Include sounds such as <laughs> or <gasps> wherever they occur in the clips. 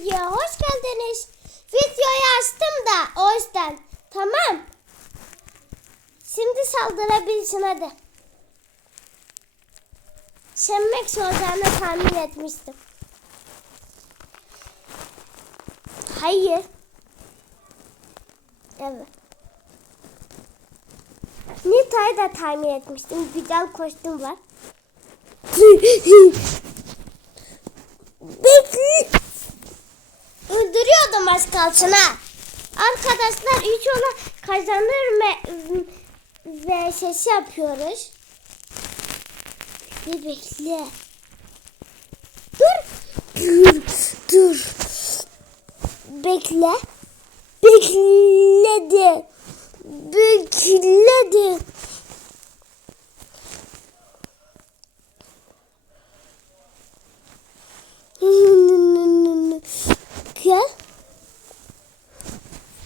videoya hoş geldiniz. Videoyu açtım da o yüzden. Tamam. Şimdi saldırabilirsin hadi. Şemmek olacağını tahmin etmiştim. Hayır. Evet. Nita'yı da tahmin etmiştim. Güzel kostüm var. <laughs> Bekle. Öldürüyordum az kalsın. Arkadaşlar üç ona kazanır mı ve ses yapıyoruz. Bir bekle. Dur. Dur. Dur. Bekle. Bekledi. Bekledi. Gel.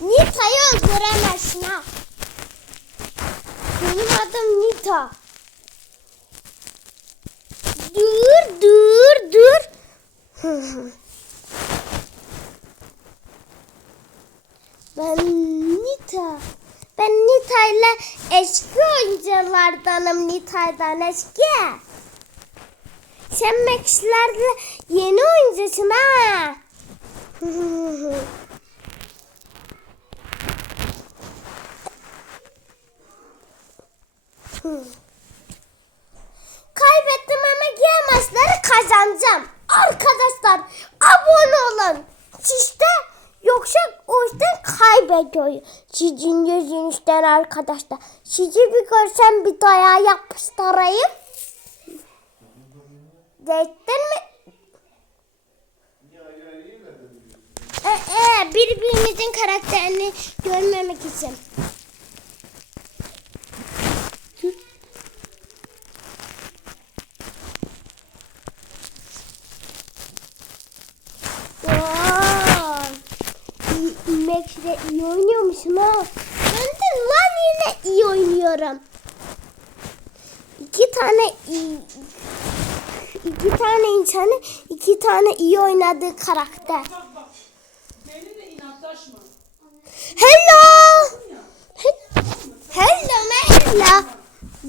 Nita'yı öldüremezsin ha. Benim adım Nita. Dur dur dur. <laughs> ben Nita. Ben Nita ile eski oyunculardanım Nita'dan eski. Sen Max'lerle yeni oyuncusun ha. Kaybettim ama diğer maçları kazanacağım. Arkadaşlar abone olun. Sizde yoksa o yüzden kaybediyor. Sizin yüzünüzden arkadaşlar. Sizi bir görsem bir dayağı yapıştırayım. Değdin mi? Ee, e, birbirimizin karakterini görmemek için. Max'de iyi oynuyormuşum ha. Ben de lan yine iyi oynuyorum. İki tane iyi, iki tane insanı iki tane iyi oynadığı karakter.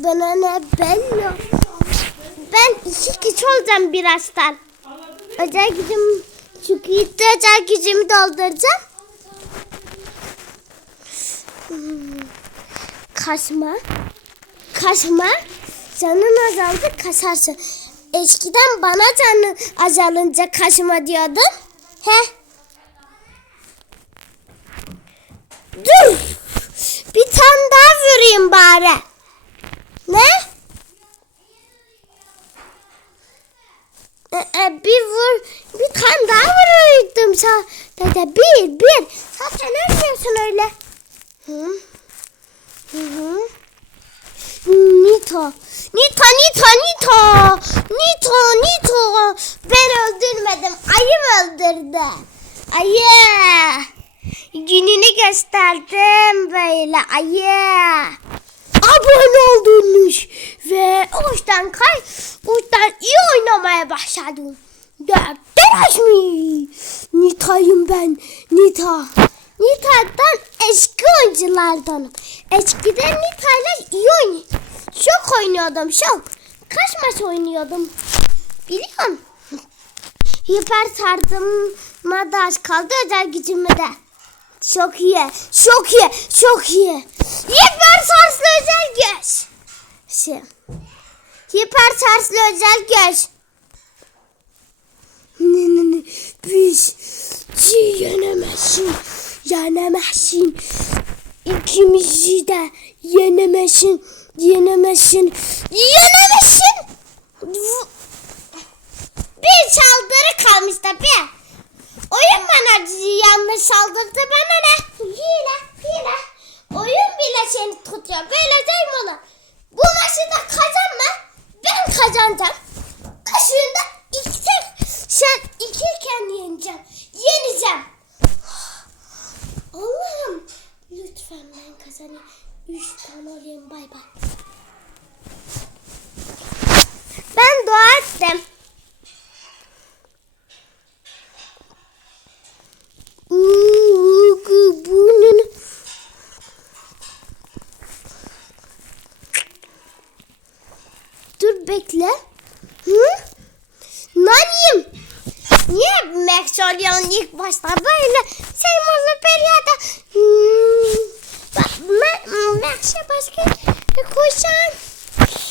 Bana ne bello. Ben iki kişi olacağım birazdan. Özel gücüm çünkü özel gücümü dolduracağım. Hmm. Kasma. Kasma. Canın azaldı kasarsın. Eskiden bana canın azalınca kaşıma diyordun. He? Dur. Bir tane daha vurayım bari. Ne? Ee, bir vur, bir tane daha vuruyordum sen. Dede bir, bir. Zaten ölmüyorsun öyle. Hı. Hı hı. Nito. Nito, Nito, Nito. Nito, Nito. Ben öldürmedim. Ayım öldürdü. Ayı. Gününü gösterdim böyle ayı. Abone oldunuz ve yüzden kay, o yüzden iyi oynamaya başladım. Dörtten mi? Nita'yım ben, Nita. Nita'dan eski oyunculardanım. Eskiden Nita'yla iyi oynuyordum. Çok oynuyordum, çok. Kaç maç oynuyordum? Biliyor musun? Hiper sardıma da kaldı özel gücüme de. Çok iyi, çok iyi, çok iyi. Hiper sarslı özel güç. Şey. Hiper sarslı özel ne. Biz yenemezsin, yenemezsin. İkimizi de yenemezsin, yenemezsin, yenemezsin. Bir saldırı kalmış tabii. Oyun bana yanlış saldırdı bana ne? Hile, seni tutacağım. Vereceğim ona. Bu maçı da kazanma. Ben kazanacağım. Başında iki sen ikiyken yeneceğim. Yeneceğim. Allah'ım lütfen ben kazanayım. Üç tane olayım. Bay bay. Ben dua ettim. Ooh, good morning. bekle. Hı? Naniyim. Niye Maxolion ilk başta böyle Seymour'la Peria'da hmm, bak Max'e başka koşan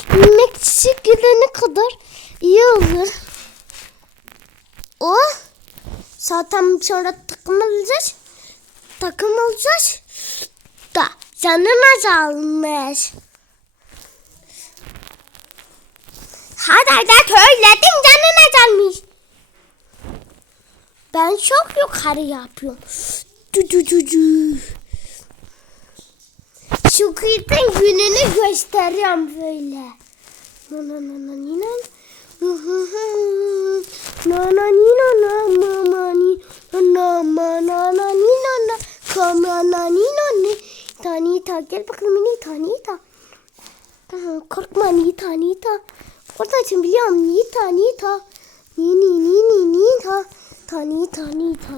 Max'e gidene kadar iyi olur. O zaten sonra takım alacağız. Takım alacağız da canım azalmış. Hadi hadi söyledim canın azalmış. Ben çok yukarı yapıyorum. Du du du du. Şu kıyıdan gününü gösteriyorum böyle. Na na na na ni na. Na na ni na na ma ma ni na na ma na na ni na na ka ma na ni na ni Tanita gel bakalım Nita Nita. Aha, Korkma Nita Nita. Orada için biliyorum Nita Nita. Ni ni ni ni Nita. Nita Nita.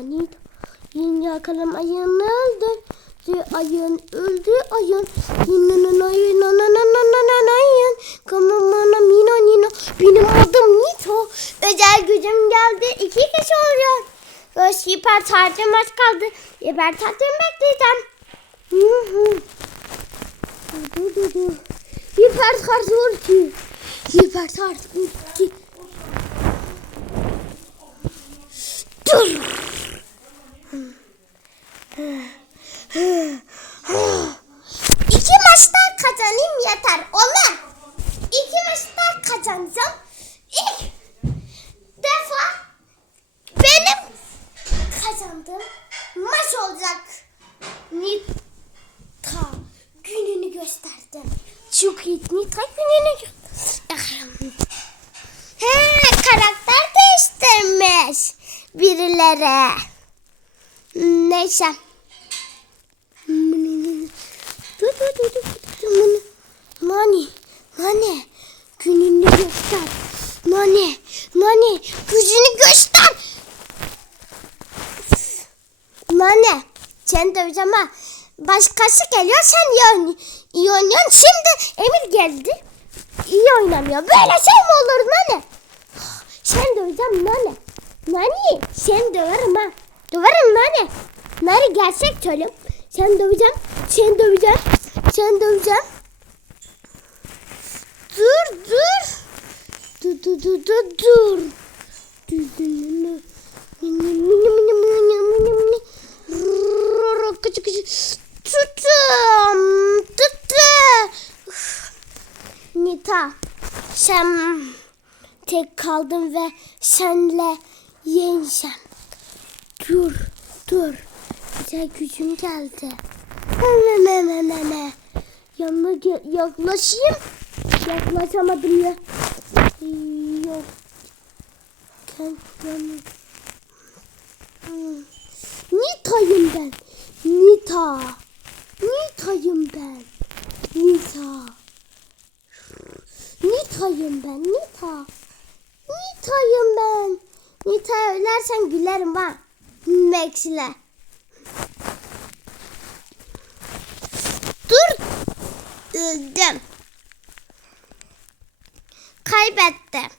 Yin yakalım ayın öldü. Ayın öldü ayın. Yinanın ayın nanananananan ayın. Kamamana mina nina. Benim adım Nito. Özel gücüm geldi. İki kişi oluyor. Ve hiper tartım az kaldı. Hiper tartım bekleyeceğim. Hı hı. Du du du. Hiper tart ulti. Hiper tart ulti. Dur. İki maçta kazanayım yeter. Olur. İki maçta kazanacağım. İlk defa benim kazandığım maç olacak. Nita gününü gösterdim. İyi Nita gününü gösterdim. He karakter değiştirmiş birileri. Neyse. Nani, Nani, gününü göster. Nani, Nani, gücünü göster. Nani, sen döveceğim ha. Başkası geliyor, sen iyi, iyi oynuyorsun. Şimdi Emir geldi. İyi oynamıyor. Böyle şey mi olur Nani? <gasps> Sen döveceğim Nani. Nani, sen döverim ha. Döverim Nani. Nani gerçek söylüyorum. Sen döveceğim. Sen döveceğim. Sen döveceğim. Dur dur. Dur dur dur dur dur. Dur dur dur. Mini mini mini mini mini mini. Rrrr, Kıçı kıçı. Tuttum. Tuttum. Nita. Sen tek kaldın ve senle yeneceğim. Dur, dur. Güzel gücüm geldi. Ne ne ne ne ne. Yanına yaklaşayım. Yaklaşamadım ya. Yok. Gel yanına. Hmm. Nita'yım ben. Nita. Nita'yım ben. Nita. Nita'yım ben. Nita. Nita'yım ben. Nita ölersen gülerim ha. Max'le. Dur. Öldüm. Kaybettim.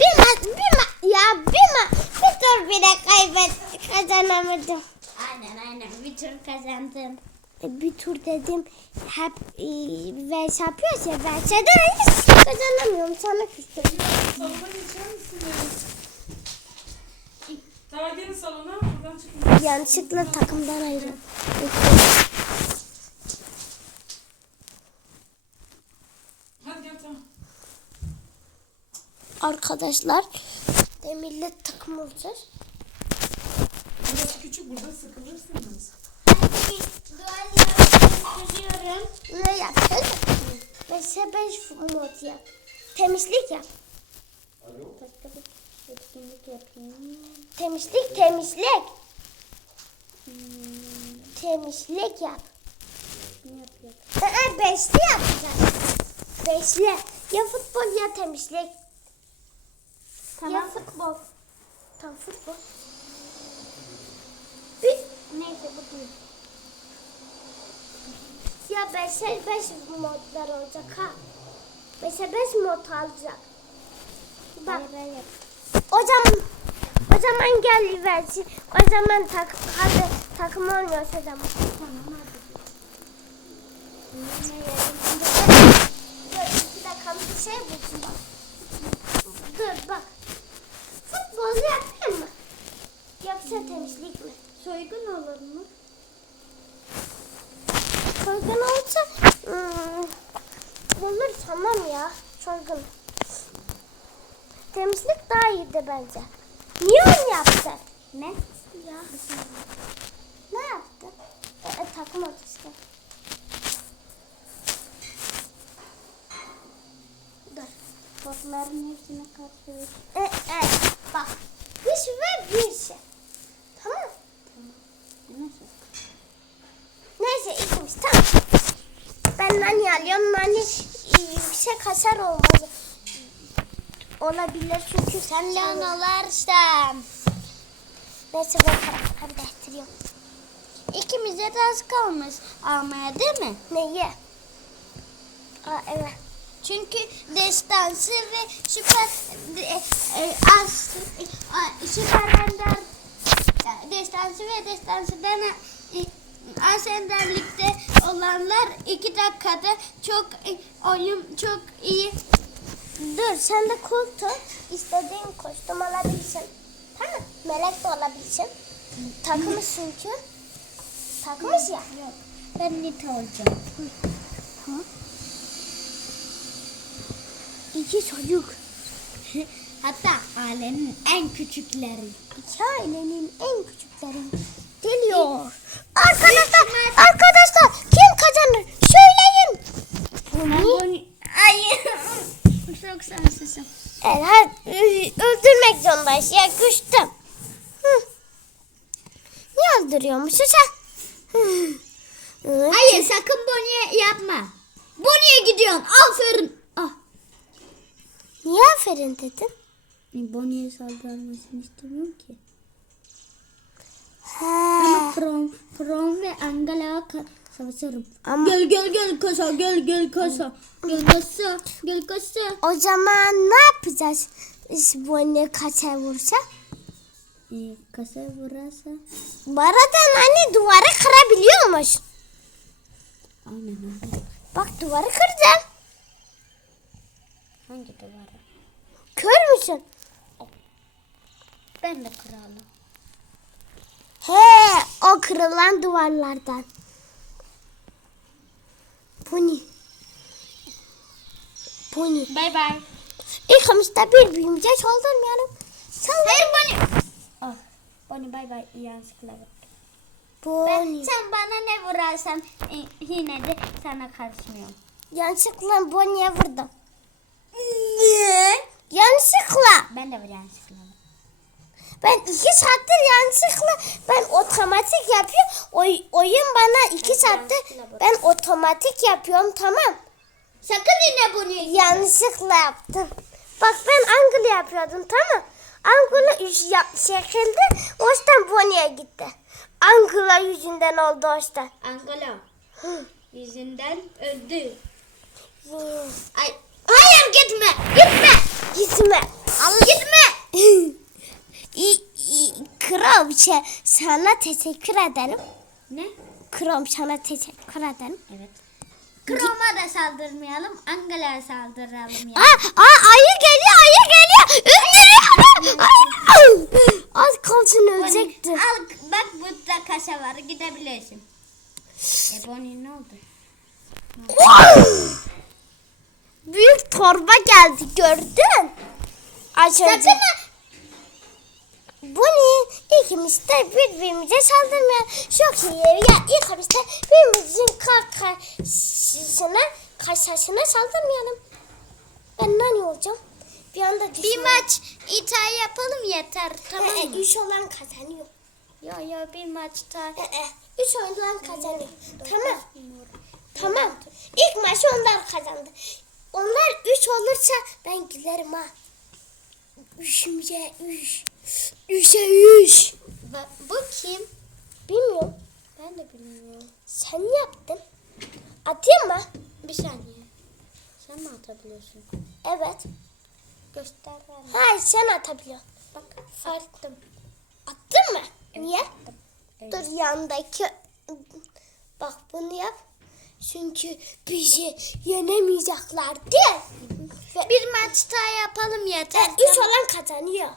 Bir ma bir ma ya bir ma bir tur bile kaybettim. Kazanamadım. Aynen aynen bir tur kazandım. E, Bir tur dedim hep e, vers yapıyoruz ya verse de hiç kazanamıyorum. Sana küstüm. Salona geçer misiniz? Daha gelin salona. Buradan çıkın. Yanlışlıkla takımdan ayrıldım. Hadi gel tamam. Arkadaşlar Demir'le takım olacağız. Burası küçük burada sıkılırsınız. Ne yapacağız? Mesela beş mod yap. Temizlik yap. Etkinlik yapayım. Temizlik, temizlik. Hmm, Temizlik yap. Ne yapayım? Aa, beşli yapacağız. Beşli. Ya futbol ya temizlik. Ya futbol. Tamam futbol. Bir, Neyse bu değil. ya beşe beş modlar olacak ha. Beşe beş mod alacak. Bak Hayır hayır. Hocam O zaman gel versin. O zaman tak, hadi takım olmuyorsa o zaman. Tamam hadi. Şey bulsun bak. Dur bak. Futbol yapayım mı? Yoksa temizlik mi? Soygun olur mu? Soygun olsa hmm, olur tamam ya. Soygun. Temizlik daha iyiydi bence. Niye onu yaptın? Ne? Ya. Ne yaptı? E, e, takım işte. Dur. Botların hepsine katıyoruz. E, e, bak. Kış ve bir şey. Tamam. Nasıl? Neyse ikimiz tamam. Ben nani alıyorum. Nani yüksek hasar olmaz. Olabilir çünkü sen Leonalarsan. Neyse ben karakter değiştiriyorum. İkimize de az kalmış almaya değil mi? Neyi? Aa evet. Çünkü destansı ve süper e, e, az e, süper ender e, destansı ve destansıdan e, az enderlikte olanlar iki dakikada çok e, oyun çok iyi Dur sen de kul tut. İstediğin kostüm alabilirsin. Tamam. Melek de olabilirsin. Takımız çünkü. Takımız ya. Yok. Ben Nita olacağım. İki çocuk. <laughs> Hatta ailenin en küçükleri. İki ailenin en küçükleri. Geliyor. Arkadaşlar, arkadaşlar kim kazanır? Söyleyin. Pony. Ay <laughs> çok. Evet, hadi, öldürmek zorundayız. Ya. Hı. Niye öldürüyormuşsun sen? Hayır sakın Bonnie'ye yapma. Bonnie'ye gidiyorsun. Aferin. Ah. Niye aferin dedin? Bonnie'ye saldırmasını istemiyorum ki. Ha. Ama Prom, Prom ve Angela'ya ka- savaşırım. Ama- Gel gel gel kasa gel gel kasa. Gel kasa gel kasa. O zaman ne yapacağız? İşte bu ne kaça vursa? Ee, kasa vurarsa. Bu arada anne duvarı kırabiliyormuş. Aynen öyle. Bak duvarı kıracağım. Hangi duvara? Kör müsün? Ben de kralım. He, o kırılan duvarlardan. Ne? Bu ne? Bay bay. İkimiz de birbirimize saldırmayalım. Saldır. Hayır Bonnie. Ah, Bonnie bay bay. Yanlışlıkla. Bu Ben, ne? sen bana ne vurarsan e, yine de sana karışmıyorum. Yanlışlıkla Bonnie'ye vurdum. Ne? Yanlışlıkla. Ben de bir yanlışlıkla. Ben iki saattir yanlışlıkla ben otomatik yapıyorum. Oy, oyun bana iki saattir ben otomatik yapıyorum tamam. Sakın yine Bonnie'ye Yanlışlıkla yaptım. Bak ben angle yapıyordum tamam. Angle üç yap şekilde o yüzden Bonnie'ye gitti. Angle yüzünden oldu o yüzden. Angela Hı. yüzünden öldü. Ay, hayır gitme, gitme. Gitme. Al gitme. <laughs> Krom şey, sana teşekkür ederim. Ne? Krom sana teşekkür ederim. Evet. Kroma da saldırmayalım, Angela'ya saldıralım ya. Aa, aa ayı geliyor, ayı geliyor. Ay, Az kalsın ölecekti. Al, bak burada kasa var, gidebilirsin. E Bonnie ne oldu? Büyük torba geldi gördün. Önce. Sakın? İkimiz de birbirimize saldırmıyor. Çok iyi. Ya ikimiz de birbirimizin karşısına, karşısına saldırmayalım. Ben ne olacağım? Bir anda bir düşman- maç ithal yapalım yeter, tamam mı? üç olan kazanıyor. Yo yo bir maçta. Üç olan kazanıyor. Tamam. Tamam. İlk maçı onlar kazandı. Onlar üç olursa ben giderim ha. Üçümüze üç. Üçe üç. Bu kim? Bilmiyorum. Ben de bilmiyorum. Sen yaptın. Atayım mı? Bir saniye. Sen mi atabiliyorsun? Evet. Göster bana. Hayır sen atabiliyorsun. Bak Attım. Attın mı? Niye? Dur yandaki bak bunu yap. Çünkü bizi yenemeyecekler değil. Bir maç daha yapalım yeter. e, üç olan kazanıyor.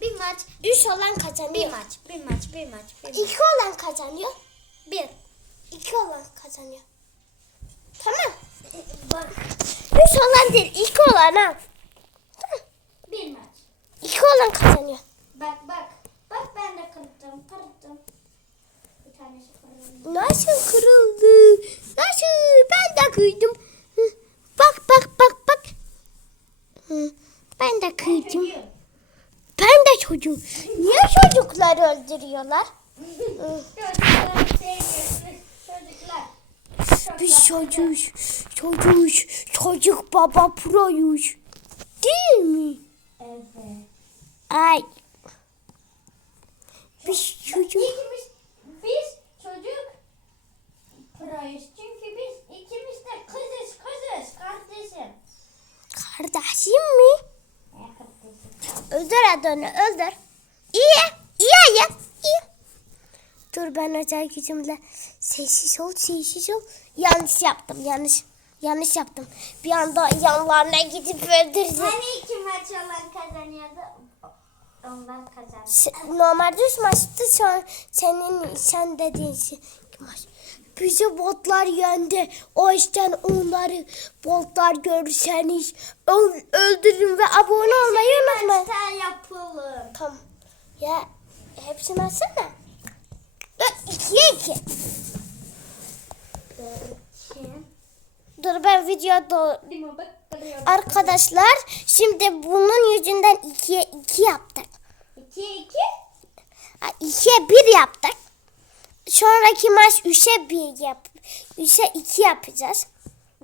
Bir maç, Üç olan kazanıyor. bir maç, bir maç, bir maç, bir maç. İki olan kazanıyor. Bir. İki olan kazanıyor. Tamam. Bak. Üç olan değil. iki olan ha. Tamam. Bir maç. İki olan kazanıyor. Bak bak. Bak ben de kırdım, kırdım. Bir tanesi kırıldı. Nasıl kırıldı? Nasıl? Ben de kırdım. Bak bak bak bak. Ben de kırdım. Çocuğum. Ben de çocuğum. Niye çocukları öldürüyorlar? Biz çocuğuz. Çocuğuz. Çocuk baba proyuz. Değil mi? Evet. Ay. Biz çocuk. İkimiz, biz çocuk proyuz. Çünkü biz ikimiz de kızız, kızız. Kardeşim. Kardeşim mi? Öldür adını öldür. İyi. İyi ya. İyi. Dur ben özel gücümle. Sessiz ol sessiz ol. Yanlış yaptım yanlış. Yanlış yaptım. Bir anda yanlarına gidip öldürdüm. Hani iki maç olan kazanıyordu? Onlar kazandı. Se- Normal düz maçtı şu an senin sen dediğin şey maç. Bizi botlar yendi. O yüzden onları botlar görürseniz öl- öldürün ve abone olmayı unutmayın. Maçta yapalım. Tamam. Ya hepsini açsana. Dur ikiye iki. Dur ben videoda. Arkadaşlar şimdi bunun yüzünden ikiye iki yaptık. İki iki. İkiye bir yaptık. Sonraki maç üçe bir yap. Üçe iki yapacağız.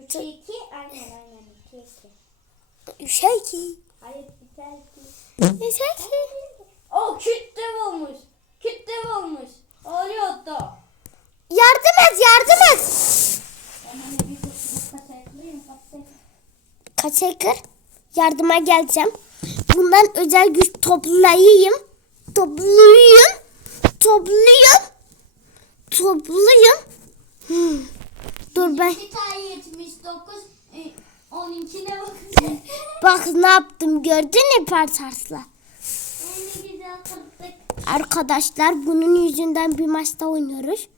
Üç iki. Aynen aynen. İki iki. Üçe iki. Hayır bir tane iki. Üçe iki. O kütle olmuş. Kütle olmuş. Oluyor da. Yardım et yardım et. Kaç ekır? Yardıma geleceğim. Bundan özel güç toplayayım. Toplayayım. Toplayayım. Toplayayım. Hmm. Dur ben. Bir tane 79. e, 12'ne bakın. <laughs> Bak ne yaptım gördün mü parçasla? Ne güzel kırdık. Arkadaşlar bunun yüzünden bir maçta oynuyoruz.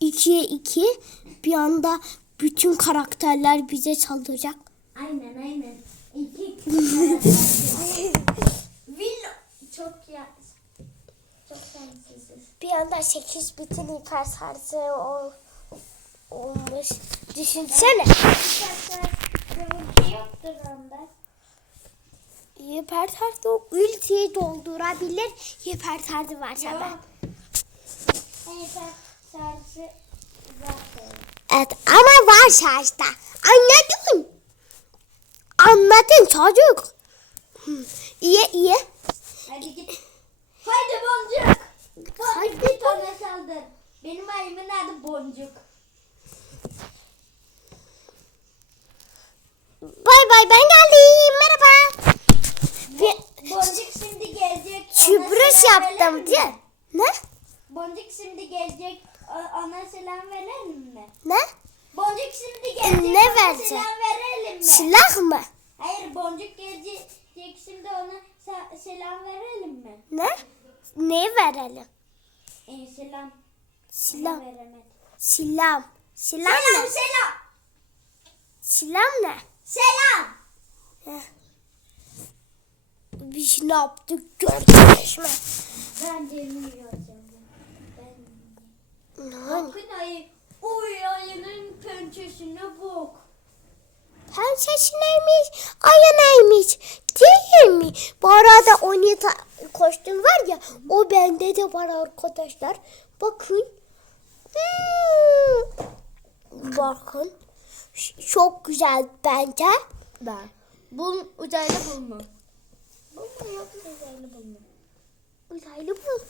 İkiye iki. Bir anda bütün karakterler bize saldıracak. Aynen aynen. İki Villa. <laughs> Çok ya. Bir anda 8 bitin hiper sarsı ol, olmuş. Düşünsene. Hiper sarsı o ultiyi doldurabilir. Hiper varsa ben. Hayır sen sarısı zaten. Evet ama var şarjda. Anladın? Anladın çocuk. İyi iyi. Hadi git. Haydi boncuk. Hadi bir tane saldır. Benim ayımın adı boncuk. Bay bay ben geldim. Merhaba. Boncuk şimdi gelecek. Ona çübrüş selam verelim yaptım mi? diye. Ne? Boncuk şimdi gelecek. O- Ona selam verelim mi? Ne? Boncuk şimdi gelecek. ne ona vereceğim? Selam verelim mi? Silah mı? Hayır boncuk gelecek. Şimdi ona se- selam verelim mi? Ne? Neyi verelim? Ee, selam. Silah. Silah Selam ne? selam. Silah ne? Selam. Heh. Biz ne yaptık gördünüz mü? Ben demiyorum. Ben Lan Bakın ayı. Uy ayının pençesine bak. Prenses neymiş? Ayı neymiş? Değil mi? Bu arada Onita kostüm var ya o bende de var arkadaşlar. Bakın. Hmm. Bakın. Ş- Çok güzel bence. Ben. Bul, uzaylı bulma. Bulma yok uzaylı bulma. Uzaylı bu.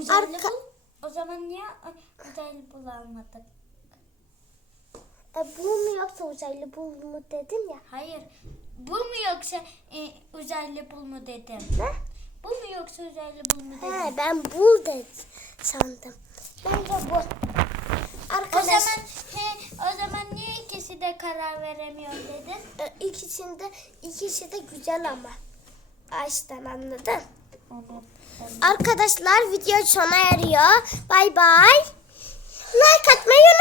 Uzaylı Arka- bul. O zaman niye uzaylı bulamadık? E, bu mu yoksa uzaylı bu mu dedim ya. Hayır. Bu mu yoksa e, uzaylı bul mu dedim. Ne? Bu mu yoksa uzaylı bul mu dedim. He, ben bul dedim sandım. Bence bu. O Arkadaş, zaman he, o zaman niye ikisi de karar veremiyor dedin? e, ikisinde ikisi de güzel ama. Ağaçtan anladın? Arkadaşlar video sona eriyor. Bay bay. Like atmayı unutmayın.